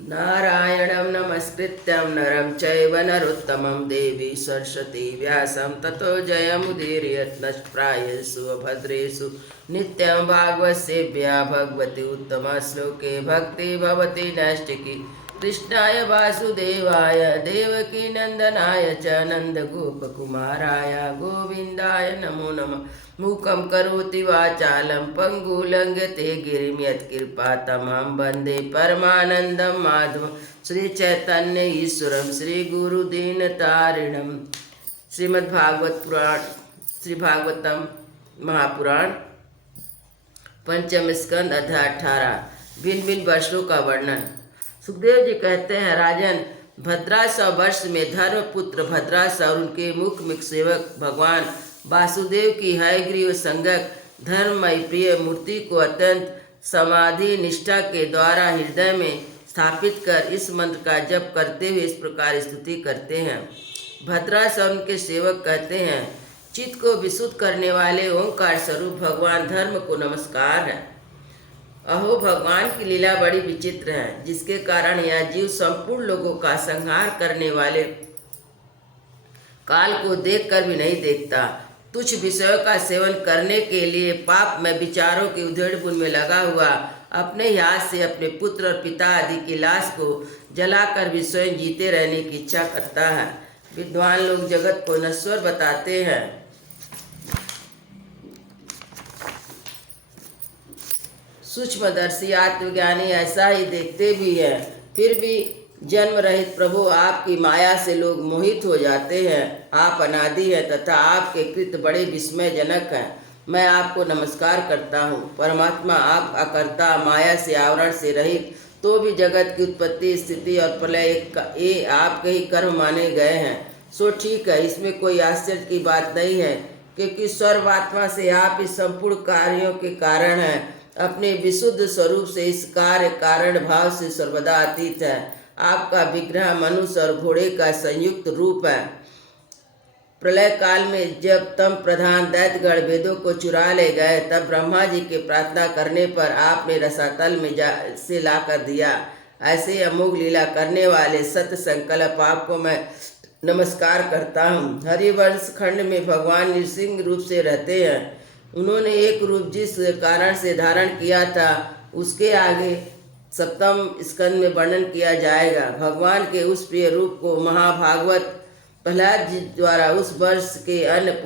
नारायणं नमस्कृत्यं नरं चैव नरोत्तमं देवी सरस्वती व्यासं ततो जयमुदीरयत् नष्प्रायेषु अभद्रेषु नित्यं भागवतसेव्या भगवती उत्तमश्लोके भक्ति भवति नैष्टिकी कृष्णाय वासुदेवाय देवकी नंदनाय च नन्दगोपकुमाराय गोविन्दाय नमो नमः। मूकं करोति वाचालं पङ्गुलङ्घ्यते गिरिं यत्कृपातमहं वन्दे परमानन्दं माधवं श्रीचैतन्य ईश्वरं श्रीगुरुदीनतारिणं। श्रीमद्भागवत पुराण श्री भागवतम महापुराण पंचम स्कंद अध्याय 18 भिन्न भिन्न वर्षों का वर्णन। सुखदेव जी कहते हैं, राजन, भद्रासव वर्ष में धर्मपुत्र भद्रासव और उनके मुख्य सेवक भगवान वासुदेव की हयग्रीव संगक धर्ममयी प्रिय मूर्ति को अत्यंत समाधि निष्ठा के द्वारा हृदय में स्थापित कर इस मंत्र का जप करते हुए इस प्रकार स्तुति करते हैं। भद्रासव के सेवक कहते हैं, चित्त को विशुद्ध करने वाले ओंकार स्वरूप भगवान धर्म को नमस्कार है। अहो, भगवान की लीला बड़ी विचित्र है, जिसके कारण यह जीव संपूर्ण लोगों का संहार करने वाले काल को देखकर भी नहीं देखता। तुच्छ विषयों का सेवन करने के लिए पाप में विचारों के उधेड़-बुन में लगा हुआ अपने हाथ से अपने पुत्र और पिता आदि की लाश को जलाकर भी स्वयं जीते रहने की इच्छा करता है। विद्वान लोग जगत को नश्वर बताते हैं, सूक्ष्मदर्शी आत्मज्ञानी ऐसा ही देखते भी हैं, फिर भी जन्म रहित प्रभु आपकी माया से लोग मोहित हो जाते हैं। आप अनादि हैं तथा आपके कृत्य बड़े विस्मयजनक हैं। मैं आपको नमस्कार करता हूँ। परमात्मा आप अकर्ता, माया से आवरण से रहित, तो भी जगत की उत्पत्ति स्थिति और प्रलय ये आपके ही कर्म माने गए हैं। सो ठीक है, इसमें कोई आश्चर्य की बात नहीं है, क्योंकि सर्वात्मा से आप इस संपूर्ण कार्यों के कारण हैं। अपने विशुद्ध स्वरूप से इस कार्य कारण भाव से सर्वदा अतीत है। आपका विग्रह मनुष्य और घोड़े का संयुक्त रूप है। प्रलय काल में जब तम प्रधान दैत्यगण वेदों को चुरा ले गए, तब ब्रह्मा जी के प्रार्थना करने पर आपने रसातल में से ला कर दिया। ऐसे अमोघ लीला करने वाले सत्य संकल्प आपको मैं नमस्कार करता हूँ। हरिवंश खंड में भगवान नृसिंह रूप से रहते हैं। उन्होंने एक रूप जिस कारण से धारण किया था, उसके आगे सप्तम स्कंद में वर्णन किया जाएगा। भगवान के उस प्रिय रूप को महाभागवत प्रहलाद जी द्वारा उस वर्ष के अन्य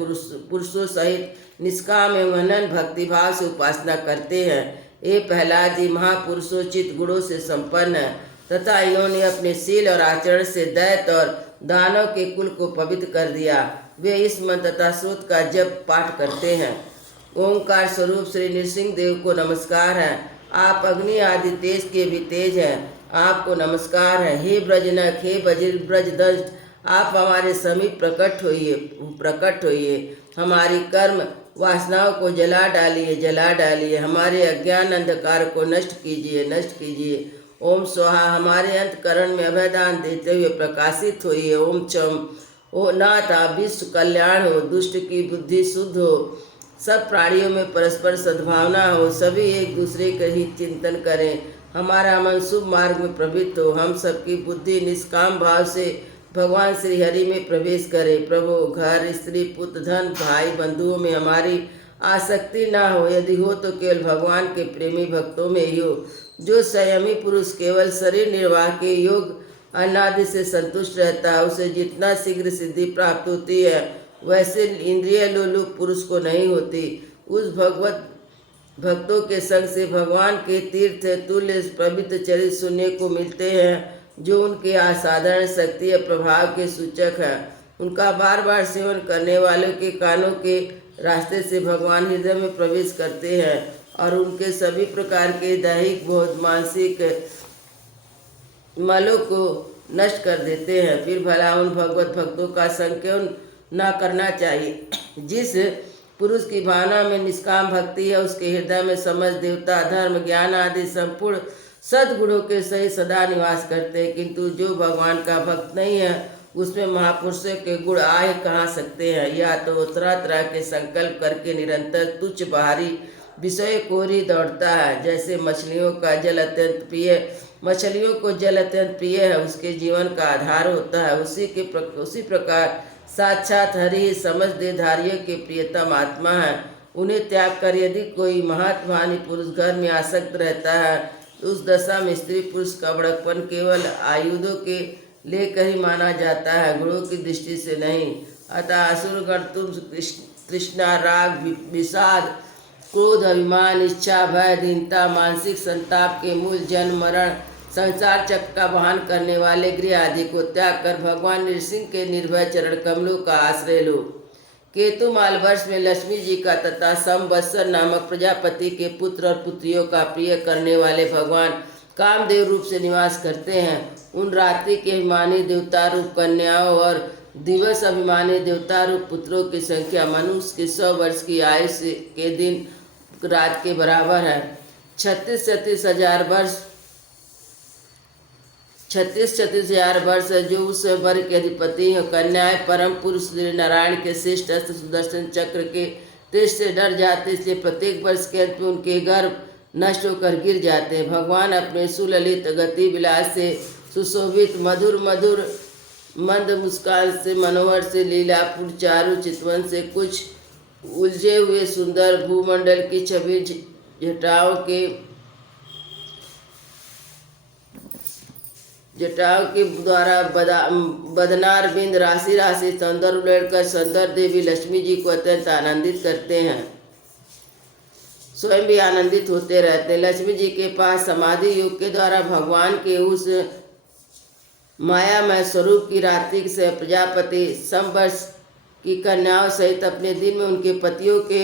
पुरुषों सहित निष्काम एवं अनन्य भक्तिभाव से उपासना करते हैं। ये प्रहलाद जी महापुरुषोचित गुणों से संपन्न है तथा इन्होंने अपने शील और आचरण से दैत्य और दानव के कुल को पवित्र कर दिया। वे इस मंत्र तथा सूत्र का जप पाठ करते हैं। ओंकार स्वरूप श्री नृसिंह देव को नमस्कार है। आप अग्नि आदि तेज के भी तेज हैं। आपको नमस्कार है। हे ब्रजनक, हे ब्रजदंश, आप हमारे समीप प्रकट होइए। हमारी कर्म वासनाओं को जला डालिए। हमारे अज्ञान अंधकार को नष्ट कीजिए। ओम स्वाहा, हमारे अंतकरण में अभयदान देते हुए प्रकाशित होइए। ओम चम, ओ नाथ, विश्व कल्याण हो, दुष्ट की बुद्धि शुद्ध हो, सब प्राणियों में परस्पर सद्भावना हो, सभी एक दूसरे का ही चिंतन करें, हमारा मन शुभ मार्ग में प्रवृत्त हो, हम सबकी बुद्धि निष्काम भाव से भगवान श्री हरि में प्रवेश करे। प्रभु, घर, स्त्री, पुत्र, धन, भाई बंधुओं में हमारी आसक्ति ना हो। यदि हो तो केवल भगवान के प्रेमी भक्तों में ही हो। जो संयमी पुरुष केवल शरीर निर्वाह के योग अनादि से संतुष्ट रहता है, उसे जितना शीघ्र सिद्धि प्राप्त होती है, वैसे इंद्रिय लोलुप पुरुष को नहीं होती। उस भक्तों के संग से भगवान के तीर्थ तुल्य पवित्र चरित्र सुनने को मिलते हैं, जो उनके असाधारण शक्ति और प्रभाव के सूचक हैं। उनका बार बार सेवन करने वालों के कानों के रास्ते से भगवान हृदय में प्रवेश करते हैं और उनके सभी प्रकार के दैहिक बोध मानसिक मलों को नष्ट कर देते हैं। फिर भला उन भगवत भक्तों का संग क्यों न करना चाहिए। जिस पुरुष की भावना में निष्काम भक्ति है, उसके हृदय में समझ, देवता, धर्म, ज्ञान आदि संपूर्ण सद्गुणों के सही सदा निवास करते हैं। किंतु जो भगवान का भक्त नहीं है, उसमें महापुरुषों के गुण आए कहाँ सकते हैं। या तो तरह तरह के संकल्प करके निरंतर तुच्छ बाहरी विषय को ही दौड़ता है। जैसे मछलियों का जल अत्यंत प्रिय मछलियों को जल अत्यंत प्रिय है, उसके जीवन का आधार होता है। उसी प्रकार साक्षात हरि ही समस्त देहधारियों के प्रियतम आत्मा है। उन्हें त्याग कर यदि कोई महात्मानी पुरुष घर में आसक्त रहता है तो उस दशा में स्त्री पुरुष का बड़कपन केवल आयुधों के लेकर ही माना जाता है, गुणों की दृष्टि से नहीं। अतः असुरगण तुम तृष्णा, राग, विषाद, क्रोध, अभिमान, इच्छा, भय, दीनता, मानसिक संताप के मूल जन्म मरण संसार चक्र का वहन करने वाले गृह आदि को त्याग कर भगवान नृसिंह के निर्भय चरण कमलों का आश्रय लो। केतु माल वर्ष में लक्ष्मी जी का तथा संवत्सर नामक प्रजापति के पुत्र और पुत्रियों का प्रिय करने वाले भगवान कामदेव रूप से निवास करते हैं। उन रात्रि के अभिमानी देवता रूप कन्याओं और दिवस अभिमानी देवता रूप पुत्रों की संख्या मनुष्य के 100 वर्ष की आयु के दिन रात के बराबर है। 36 हजार वर्ष जो उस वर्ग के अधिपति हैं। कन्याएं परम पुरुष श्री नारायण के श्रेष्ठ अस्त्र सुदर्शन चक्र के तेज से डर जाते, इसलिए प्रत्येक वर्ष के अंत में उनके गर्भ नष्ट होकर गिर जाते हैं। भगवान अपने सुललित गति विलास से सुशोभित मधुर मंद मुस्कान से मनोहर से लीलापुर चारु चितवन से कुछ उलझे हुए सुंदर भूमंडल की छवि जटाओं के द्वारा बदनार बिंद राशि राशि सौंदर्य उलटकर सुंदर देवी लक्ष्मी जी को अत्यंत आनंदित करते हैं, स्वयं भी आनंदित होते रहते हैं। लक्ष्मी जी के पास समाधि योग के द्वारा भगवान के उस मायामय स्वरूप की रात्रि से प्रजापति संवर्ष की कन्याओं सहित अपने दिन में उनके पतियों के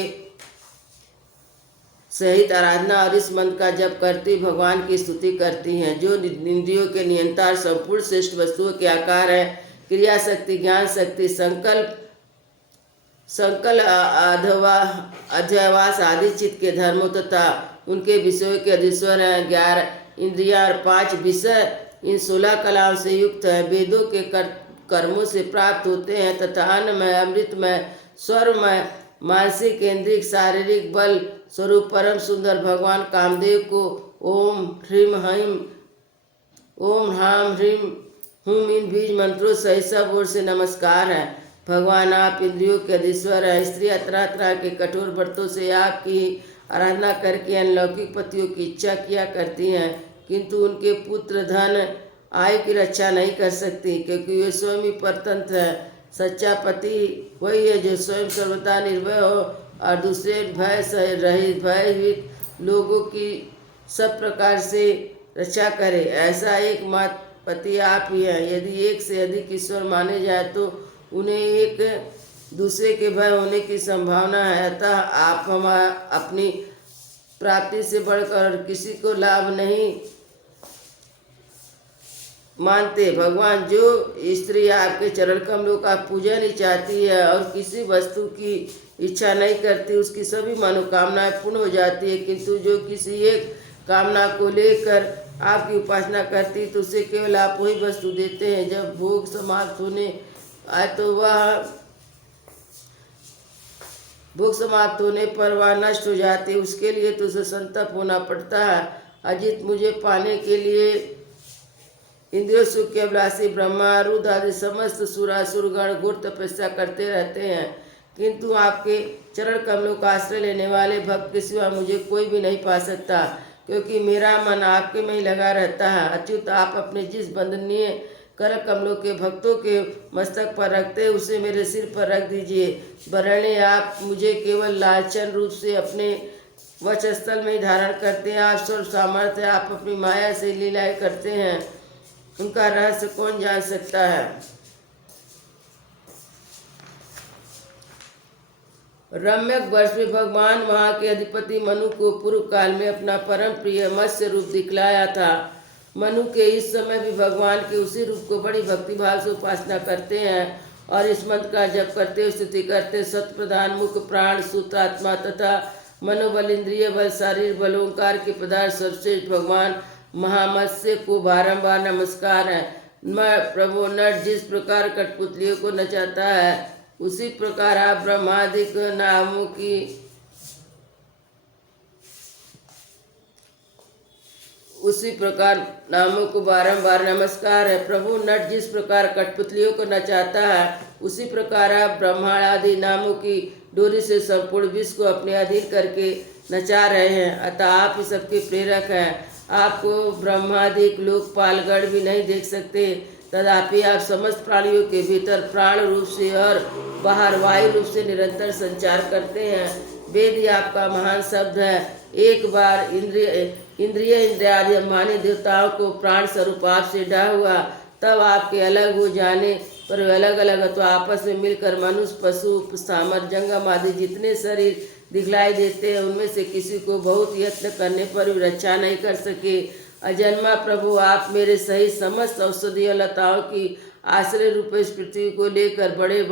सहित आराधना और इस मंत्र का जप करती भगवान की स्तुति करती हैं, जो इंद्रियों के नियंत्रण संपूर्ण श्रेष्ठ वस्तुओं के आकार है। क्रिया शक्ति, ज्ञान शक्ति, संकल्प अध्यवास आदि चित्त के धर्मों तथा उनके विषयों के अधीश्वर हैं। 11 इंद्रियां और 5 विषय इन 16 कलाओं से युक्त है। वेदों के कर्मों से प्राप्त होते हैं तथा अन्नमय, अमृतमय, स्वर्मय, मानसिक, इंद्रिय, शारीरिक बल स्वरूप परम सुंदर भगवान कामदेव को ओम ह्राम ह्रीम हुम इन बीज मंत्रों सहित सब ओर से नमस्कार है। भगवान आप इंद्रियों के अधीश्वर हैं। स्त्रियां तरह तरह के कठोर व्रतों से आपकी आराधना करके अलौकिक पतियों की इच्छा किया करती हैं, किंतु उनके पुत्र धन आयु की रक्षा नहीं कर सकती, क्योंकि वे स्वयं ही परतंत्र है। सच्चा पति वही है जो स्वयं सर्वदा निर्भय हो और दूसरे भयभीत लोगों की सब प्रकार से रक्षा करे। ऐसा एकमात्र पति आप ही हैं। यदि एक से अधिक ईश्वर माने जाए तो उन्हें एक दूसरे के भय होने की संभावना है। अतः आप हम अपनी प्राप्ति से बढ़कर किसी को लाभ नहीं मानते। भगवान, जो स्त्री आपके चरण कमलों का पूजन ही चाहती है और किसी वस्तु की इच्छा नहीं करती, उसकी सभी मनोकामनाएं पूर्ण हो जाती है, किंतु जो किसी एक कामना को लेकर आपकी उपासना करती तो उसे केवल आप वही वस्तु देते हैं। जब भोग समाप्त होने आए तो भोग समाप्त होने पर वह नष्ट हो जाती है, उसके लिए तो उसे संतप होना पड़ता है। अजित, मुझे पाने के लिए इंद्रियों सुख के अभिलाषी ब्रह्मा, रुद्र आदि समस्त सुरगण घोर तपस्या करते रहते हैं, किंतु आपके चरण कमलों का आश्रय लेने वाले भक्त के सिवा मुझे कोई भी नहीं पा सकता, क्योंकि मेरा मन आपके में ही लगा रहता है। अच्युत, आप अपने जिस वंदनीय कर कमलों के भक्तों के मस्तक पर रखते उसे मेरे सिर पर रख दीजिए। वरणे आप मुझे केवल लालचन रूप से अपने वक्षस्थल में ही धारण करते हैं। आप सर्व सामर्थ्य, आप अपनी माया से लीलाएं करते हैं, उनका रहस्य कौन जान सकता है। रम्यक वर्ष में भगवान वहाँ के अधिपति मनु को पूर्व काल में अपना परम प्रिय मत्स्य रूप दिखलाया था। मनु के इस समय भी भगवान के उसी रूप को बड़ी भक्तिभाव से उपासना करते हैं और इस मंत्र का जप करते हुए स्तुति करते। सत प्रधान, मुख, प्राण, सूत्र, आत्मा तथा मनोबल, इंद्रिय बल, शारीर बल, ओंकार के पदार्थ सर्वश्रेष्ठ भगवान महामत्स्य को बारंबार नमस्कार है। प्रभु, नट जिस प्रकार कठपुतलियों को नचाता है, उसी प्रकार आप ब्रह्मादिक नामों की उसी प्रकार नामों को बारंबार नमस्कार है। प्रभु नट जिस प्रकार कठपुतलियों को नचाता है, उसी प्रकार आप ब्रह्मांड आदि नामों की डोरी से संपूर्ण विश्व को अपने अधीन करके नचा रहे हैं। अतः आप ही सबके प्रेरक हैं। आपको ब्रह्मादिक लोकपालगण भी नहीं देख सकते, तथापि आप समस्त प्राणियों के भीतर प्राण रूप से और बाहर वायु रूप से निरंतर संचार करते हैं। वेद ही आपका महान शब्द है। एक बार इंद्रियादि अभिमानी देवताओं को प्राण स्वरूप आप से ढा हुआ, तब आपके अलग हो जाने पर वे अलग अलग अथवा आपस में मिलकर मनुष्य, पशु, सामर, जंगम आदि जितने शरीर दिखलाई देते हैं, उनमें से किसी को बहुत यत्न करने पर भी रक्षा नहीं कर सके। अजन्मा प्रभु, आप मेरे सहित समस्त औषधीय लताओं की आश्रय रूप इस पृथ्वी को लेकर बड़ी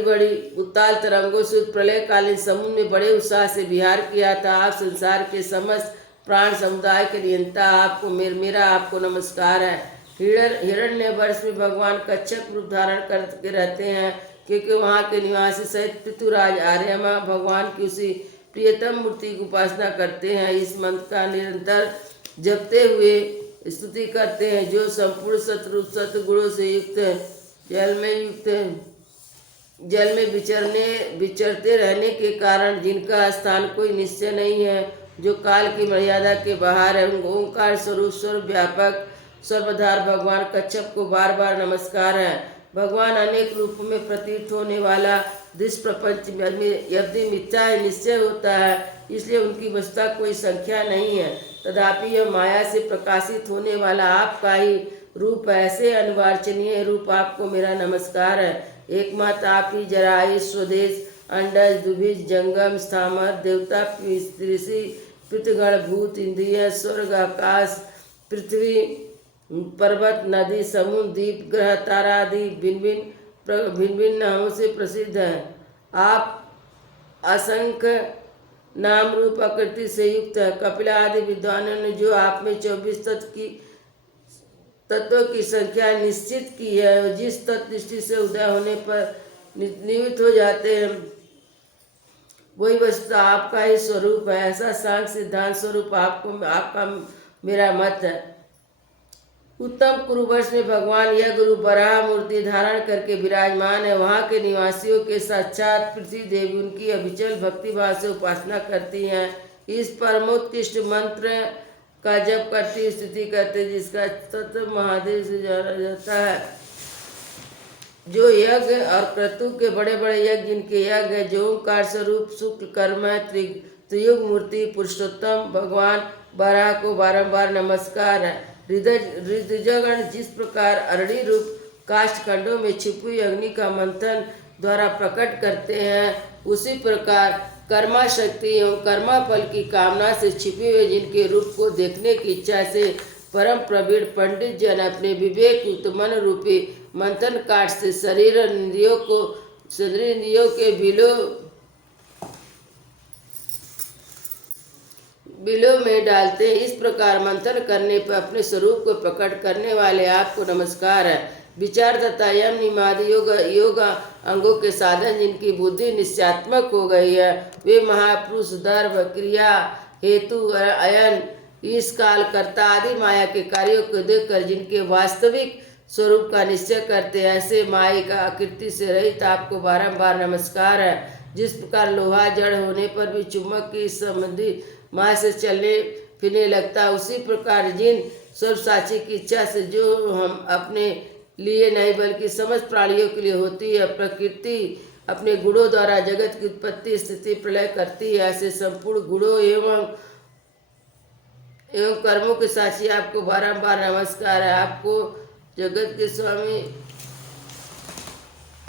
बड़ी उत्ताल तरंगों से प्रलयकालीन समुद्र में बड़े उत्साह से विहार किया था। आप संसार के समस्त प्राण समुदाय के नियंता, आपको मेरा आपको नमस्कार है। हिरण्यवर्ष में भगवान कच्छप रूप धारण करके रहते हैं, क्योंकि वहाँ के निवासी सहित पृथुराज आर्यमा भगवान की उसी प्रियतम मूर्ति की उपासना करते हैं। इस मंत्र का निरंतर जपते हुए स्तुति करते हैं, जो संपूर्ण सत्गुणों से युक्त है, जल में विचरते रहने के कारण, जिनका स्थान कोई निश्चय नहीं है, जो काल की मर्यादा के बाहर है, ओंकार स्वरूप सर्व व्यापक सर्वधार भगवान कच्छप को बार बार नमस्कार है। भगवान अनेक रूपों में प्रतीत होने वाला दृश्य प्रपंच यदि मिथ्या है निश्चय होता है, इसलिए उनकी वस्तुता कोई संख्या नहीं है। तथापि यह माया से प्रकाशित होने वाला आपका ही रूप है। ऐसे अनुवांछनीय रूप आपको मेरा नमस्कार है। एकमात्र आप ही जरायु, स्वदेश, अंडज, दुभिज, जंगम, स्थामर, देवता, ऋषि, पितृगण, भूत, इंद्रिय, स्वर्ग, आकाश, पृथ्वी, पर्वत, नदी, समुद्र, द्वीप, ग्रह, तारा आदि भिन्न भिन्न नामों से प्रसिद्ध हैं। आप असंख्य नाम रूप आकृति से युक्त है। कपिल आदि विद्वानों ने जो आप में 24 तत्वों की संख्या निश्चित की है, जिस तत्व दृष्टि से उदय होने पर निवृत्त हो जाते हैं, वही वस्तु आपका ही स्वरूप है। ऐसा सांख्य सिद्धांत स्वरूप आपका मेरा मत है। उत्तम कुरुवंश में भगवान यह गुरु बराह मूर्ति धारण करके विराजमान है। वहाँ के निवासियों के साक्षात पृथ्वी देवी उनकी अविचल भक्तिभाव से उपासना करती हैं। इस परमोत्कृष्ट मंत्र का जप करती स्तुति करते, जिसका तत्व महादेव से जाना जाता है। जो यज्ञ और क्रतु के बड़े बड़े यज्ञ, जिनके यज्ञ है, जो ओंकार स्वरूप शुक्ल कर्म है, त्रियुग मूर्ति पुरुषोत्तम भगवान बराह को बारंबार नमस्कार है। ऋतुजगण जिस प्रकार अरणी रूप काष्ठ खंडों में छिपी हुई अग्नि का मंथन द्वारा प्रकट करते हैं, उसी प्रकार कर्मा शक्ति एवं कर्मा फल की कामना से छिपे हुए जिनके रूप को देखने की इच्छा से परम प्रवीण पंडित जन अपने विवेक युक्त मन रूपी मंथन काट से शरीर इंद्रियों के बिलों में डालते हैं। इस प्रकार मंथन करने पर अपने स्वरूप को प्रकट करने वाले आपको नमस्कार है। विचार तथा यम निमादि योग अंगों के साधन जिनकी बुद्धि निश्चयात्मक हो गई है, वे महापुरुष धर्म क्रिया हेतु अयन इस काल कर्ता आदि माया के कार्यों को देखकर जिनके वास्तविक स्वरूप का निश्चय करते हैं, ऐसे माया का आकृति से रहित आपको बारंबार नमस्कार है। जिस प्रकार लोहा जड़ होने पर भी चुंबक की संबंधी माया से चलने फिरने लगता, उसी प्रकार जिन सर्वसाची की इच्छा से जो हम अपने लिए नहीं बल्कि समस्त प्राणियों के लिए होती है, प्रकृति अपने गुणों द्वारा जगत की उत्पत्ति स्थिति प्रलय करती है, ऐसे संपूर्ण गुणों एवं कर्मों के साक्षी आपको बारंबार नमस्कार है। आपको जगत के स्वामी,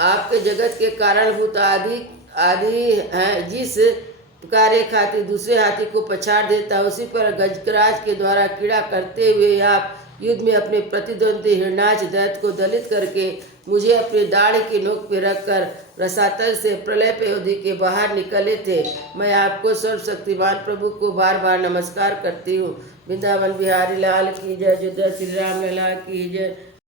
आपके जगत के कारणभूत आदि हैं। जिस प्रकार एक हाथी दूसरे हाथी को पछाड़ देता है, उसी पर गजराज के द्वारा क्रीड़ा करते हुए आप युद्ध में अपने प्रतिद्वंदी हिरणाक्ष दैत्य को दलित करके मुझे अपनी दाढ़ी की नोक पे रखकर रसातल से प्रलय पेयोधि के बाहर निकले थे। मैं आपको सर्वशक्तिमान प्रभु को बार बार नमस्कार करती हूँ। वृंदावन बिहारी लाल की जय, अयोध्या श्री राम लला की जय।